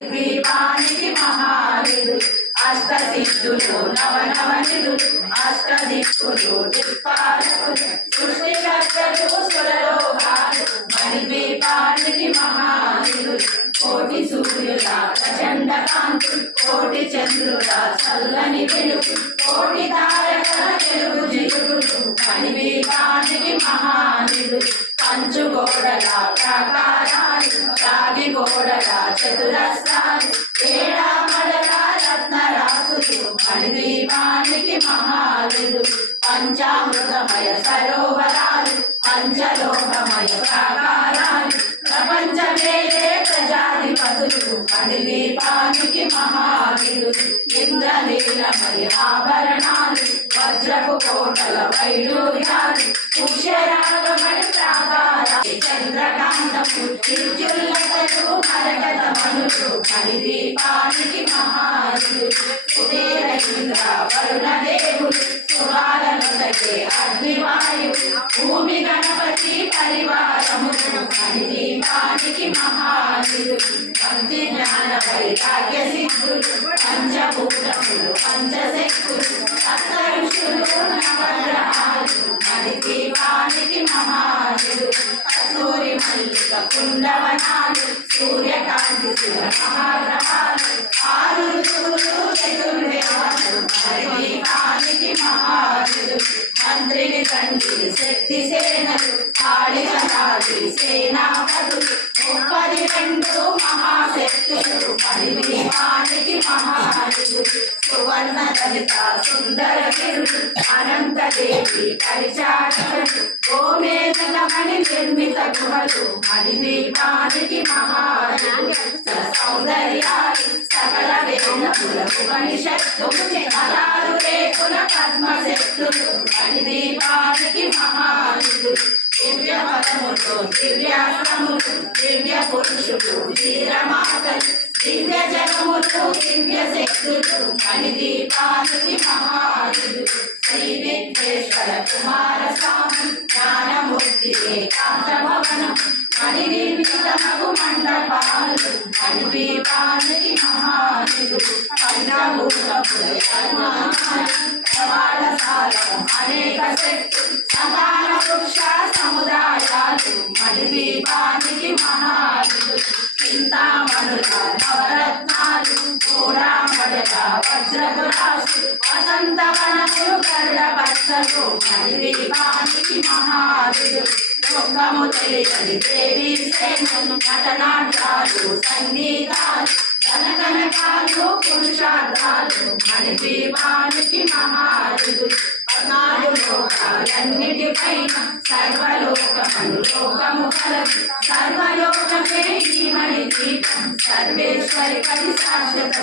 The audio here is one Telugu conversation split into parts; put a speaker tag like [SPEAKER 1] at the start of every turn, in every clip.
[SPEAKER 1] దీపానికి మహానిధులు అష్ట సిద్ధులు నవ నవ నిధులు అష్ట దిక్కులు దిక్పాలకు సృష్టి కర్తలు సురలోకాలు మరి దీపానికి మహానిధులు కోటి సూర్యుల ప్రచండ కాంతి కోటి చంద్రుల చల్లని వెలుగు కోటి తారకల వెలుగు జిలుగులు మరి దీపానికి మహానిధులు పంచుగోడల ప్రకాశ చతురస్రాలు ఏడా మడల రత్నరాసులు మణిదీపానికి మహాలులు పంచామృతమయ సరోవరాలు పంచలోకమయ ప్రాకారాలు ప్రపంచ వేరే ప్రజాధిపతులు మణిదీపానికి మహావిలు ఇంద్రనీలమయ ఆభరణాలు వజ్రపు కోటల వైడూర్యాలు పుష్యరాగమణి ప్రాకారాలు చంద్రకాంతపు చిరుచుల్లతలు మరకత మనులు మహారులు కుబేర ఇంద్ర వరుణ దేవుడు సురాలను తగే అగ్నివాయు కుండవనాలు సూర్యకాంతి శివ మహాగ్రహాలు ఆరు. ఋతువులు చతుర్వేదాలు మణిదీపానికి మహారులు మంత్రిని తండ్రి శక్తి సేనలు కాళిక కాళి సేనాపతులు ముప్పది రెండు మహాశక్తులు మణిదీపానికి మహారులు సువర్ణ దళిత సుందర గిరుడు అనంత దేవి పరిచారకులు గోమేధమణి నిర్మిత గుహలు మణిదీపానికి మహారులు సౌందర్యాలు సకల వేదముల ఉపనిషత్తు పదారు రేకుల పద్మశక్తులు. మణిదీపానికి మహారులు దివ్య పదములు దివ్యాశ్రములు దివ్య పురుషులు వీరమాతలు దివ్య జగములు దివ్య శక్తులు. మణిదీపానికి మహారులు శ్రీ విఘ్నేశ్వర కుమార స్వామి జ్ఞానమూర్తి ఏకాంత భవనం మండపాలు మణిదీపానికి మహారులు పంచభూతములు ప్రవాళసారం అనేక శక్తి సమాన వృక్ష సముదాయాలు మణిదీపానికి మహారులు పచ్చలు మణిదీపానికి మహారులు దుఃఖము తెలియని దేవి సేనలు నటనాట్యాలు సంగీతాలు కనకనకాలు పురుషార్థాలు మణిదీపానికి మహారులు పద్నాలుగు లోకాలన్నిటిపైన సర్వలోకమను లోకము కలదు సర్వలోకమే ఈ దీపం. సర్వేశ్వరి కలి శాశ్వత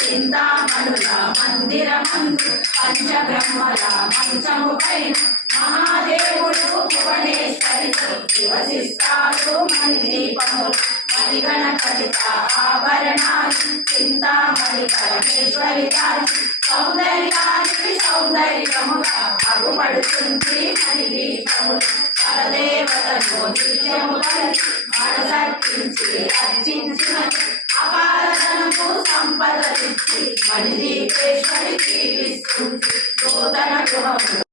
[SPEAKER 1] చింతామణుల మందిరమందు పంచబ్రహ్మల మంచము పైన మహాదేవుడు భువనేశ్వరితో నివసిస్తాడు మణి దీపములు మణిగణ కవిత ఆభరణాలు చింతామణి పరమేశ్వరి దాచి సౌందర్యానికి సౌందర్యముగా అగుపడుతుంది మణి దీపములు పరదేవతను నిత్యము కలిసి మనసర్పించి అర్చించినది అపారతనకు సంపదలిచ్చి మణిదీపేశ్వరి జీవిస్తుంది నూతన గృహము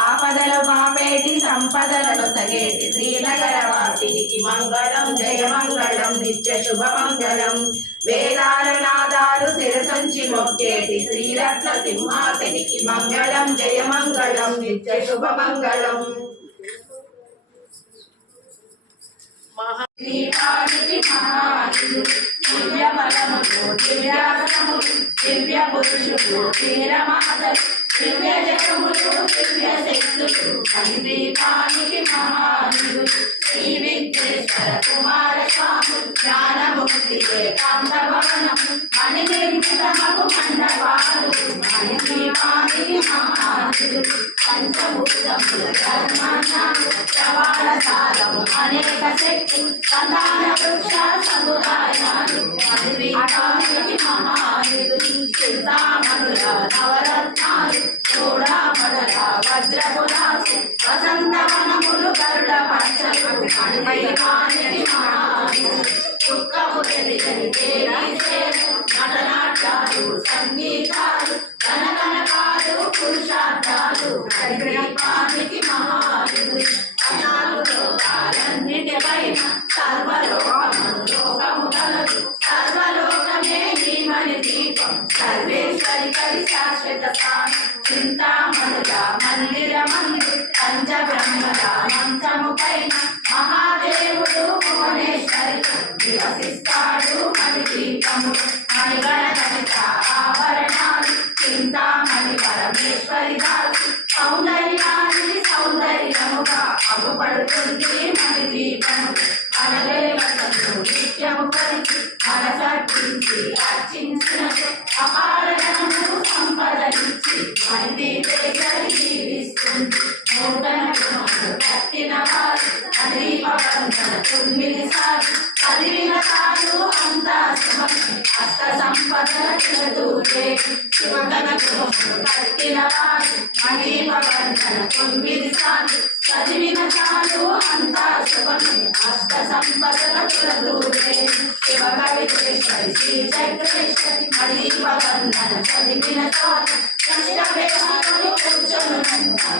[SPEAKER 1] ఆపదలు పాపేటి సంపదలను సగేటి శ్రీనగర వాసినికి మంగళం జయ మంగళం నిత్య శుభమంగళం. వేదాల నాదాలు శిరసంచి మొక్కేటి శ్రీరత్న సింహాసనికి మంగళం జయ మంగళం నిత్య శుభమంగళం. దీపానికి మహారులు దివ్య బలములు దివ్యాసనములు దివ్య పురుషులు వీరమాతలు దివ్య జగములు దివ్య శక్తులు అని దీపానికి శ్రీ విఘ్నేశ్వర కుమార స్వామి జ్ఞానముక్తి ఏకాంత భవనము మణి మండపాలు పంచభూతముల ప్రవాళ సారము అనేక శక్తి సంతాన వృక్ష సర్వేశ్వరి కవి శాశ్వత స్థానం చింతామణుల మందిర మందు మంచము పైన మహాదేవుడు భువనేశ్వరి నివసిస్తాడు మణి దీపము మణిగణ కవిత ఆభరణాలు చింతామణి పరమేశ్వరి దాసు సౌందర్యాన్ని సౌందర్యముగా అగుపడుతుంది మణి దీపము తొమ్మిది సార్లు చదివిన సార్లు అంతా శుభం అష్ట సంపదల చిరదూరే శివగణ గుణములు కట్టిన వారు అదీపబంధన తొమ్మిది సార్లు చదివిన చాలు అంతా శుభం అష్ట సంపదల శివకవిశ్వరి శ్రీ చక్రేశ్వరి చదివిన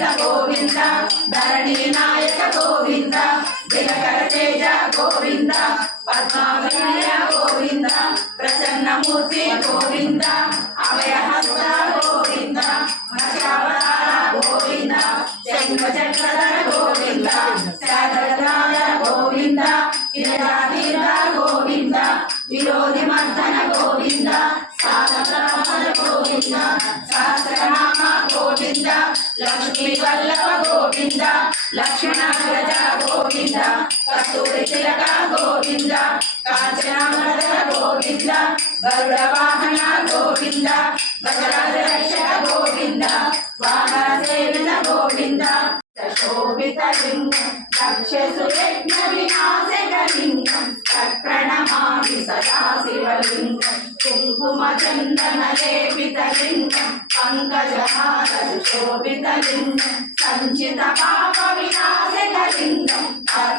[SPEAKER 1] శ్రీవత్సాంగిత గోవింద ధరణి నాయక గోవింద దినకర తేజ గోవింద పద్మావయ గోవింద ప్రసన్నమూర్తి గోవింద. గోవింద కస్తూరి తిలక గోవింద కాంచనామృత గోవింద గరుడ వాహన గోవింద గజరాజ రక్షక గోవింద వాహన సేవిత గోవింద శోభిత లింగం దక్ష యజ్ఞ వినాశక లింగం. లింగం పంకజహార శోభిత లింగం సంచిత పాప వినాశక లింగం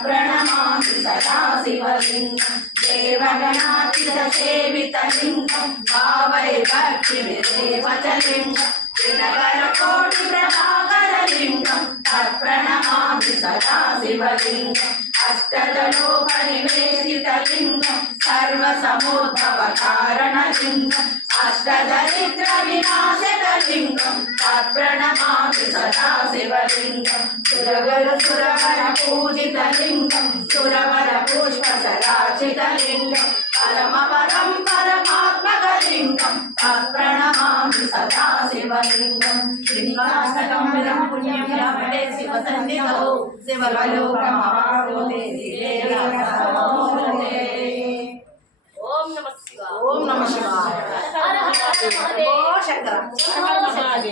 [SPEAKER 1] ప్రణమామి సదా శివలింగం దేవగణాతిత సేవిత లింగం భావై భక్తి విదేవచ లింగం దినకర కోటి ప్రభాకర లింగం తత్ప్రణమామి సదా శివలింగం అష్టదలో పరివేషిత లింగం సర్వ సముద్భవ కారణ లింగం అష్టదరిద్ర వినాశక లింగం తత్ప్రణమామి సదా శివలింగం సురగర సురవర పూజిత లింగం సురవర పుష్ప సరాచిత లింగం పరమ పరం పరమాత్మక లింగం తత్ప్రణమామి సదా శివలింగం శ్రీనివాసకం విరం పుణ్యం యావడే శివ సన్నిధౌ శివలోకమావోదే
[SPEAKER 2] ఓం నమ శివాయ
[SPEAKER 3] ఓం నమ శివాయ
[SPEAKER 2] హర హర